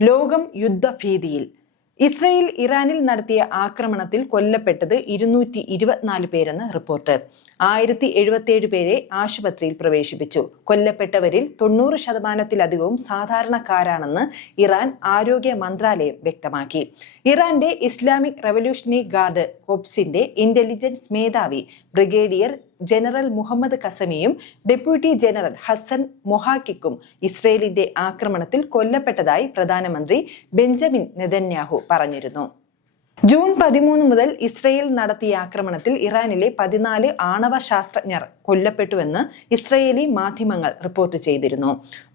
ലോകം യുദ്ധഭീതിയിൽ. ഇസ്രയേൽ ഇറാനിൽ നടത്തിയ ആക്രമണത്തിൽ കൊല്ലപ്പെട്ടത് 224 പേരെന്ന് റിപ്പോർട്ട്. 1077 പേരെ ആശുപത്രിയിൽ പ്രവേശിപ്പിച്ചു. കൊല്ലപ്പെട്ടവരിൽ 90% സാധാരണക്കാരാണെന്ന് ഇറാൻ ആരോഗ്യ മന്ത്രാലയം വ്യക്തമാക്കി. ഇറാന്റെ ഇസ്ലാമിക് റവല്യൂഷണറി ഗാർഡ് കോപ്സിന്റെ ഇന്റലിജൻസ് മേധാവി ബ്രിഗേഡിയർ ജനറൽ മുഹമ്മദ് കസമിയും ഡെപ്യൂട്ടി ജനറൽ ഹസൻ മൊഹാക്കിക്കും ഇസ്രയേലിന്റെ ആക്രമണത്തിൽ കൊല്ലപ്പെട്ടതായി പ്രധാനമന്ത്രി ബെഞ്ചമിൻ നെതന്യാഹു പറഞ്ഞിരുന്നു. ജൂൺ 13 മുതൽ ഇസ്രയേൽ നടത്തിയ ആക്രമണത്തിൽ ഇറാനിലെ 14 ആണവ ശാസ്ത്രജ്ഞർ കൊല്ലപ്പെട്ടുവെന്ന് ഇസ്രയേലി മാധ്യമങ്ങൾ റിപ്പോർട്ട് ചെയ്തിരുന്നു.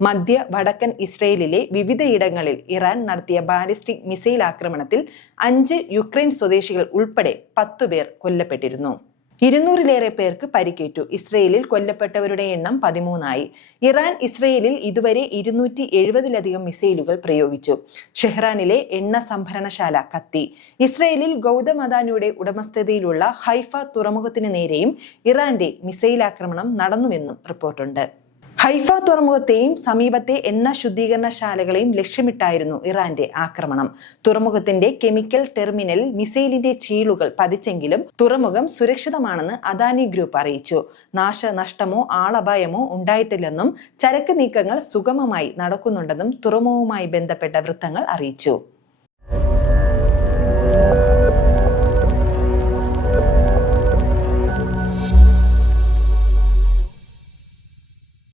മധ്യ വടക്കൻ ഇസ്രയേലിലെ വിവിധയിടങ്ങളിൽ ഇറാൻ നടത്തിയ ബാലിസ്റ്റിക് മിസൈൽ ആക്രമണത്തിൽ 5 യുക്രൈൻ സ്വദേശികൾ ഉൾപ്പെടെ 10 പേർ കൊല്ലപ്പെട്ടിരുന്നു. 200-ലേറെ പേർക്ക് പരിക്കേറ്റു. ഇസ്രയേലിൽ കൊല്ലപ്പെട്ടവരുടെ എണ്ണം 13 ഇറാൻ ഇസ്രയേലിൽ ഇതുവരെ 270-ലധികം മിസൈലുകൾ പ്രയോഗിച്ചു. ഷെഹ്റാനിലെ എണ്ണ സംഭരണശാല കത്തി. ഇസ്രയേലിൽ ഗൗതം അദാനിയുടെ ഉടമസ്ഥതയിലുള്ള ഹൈഫ തുറമുഖത്തിന് നേരെയും ഇറാന്റെ മിസൈൽ ആക്രമണം നടന്നുവെന്നും റിപ്പോർട്ടുണ്ട്. ഹൈഫ തുറമുഖത്തെയും സമീപത്തെ എണ്ണ ശുദ്ധീകരണശാലകളെയും ലക്ഷ്യമിട്ടായിരുന്നു ഇറാന്റെ ആക്രമണം. തുറമുഖത്തിന്റെ കെമിക്കൽ ടെർമിനലിൽ മിസൈലിന്റെ ചീളുകൾ പതിച്ചെങ്കിലും തുറമുഖം സുരക്ഷിതമാണെന്ന് അദാനി ഗ്രൂപ്പ് അറിയിച്ചു. നാശനഷ്ടമോ ആളപായമോ ഉണ്ടായിട്ടില്ലെന്നും ചരക്ക് നീക്കങ്ങൾ സുഗമമായി നടക്കുന്നുണ്ടെന്നും തുറമുഖവുമായി ബന്ധപ്പെട്ട വൃത്തങ്ങൾ അറിയിച്ചു.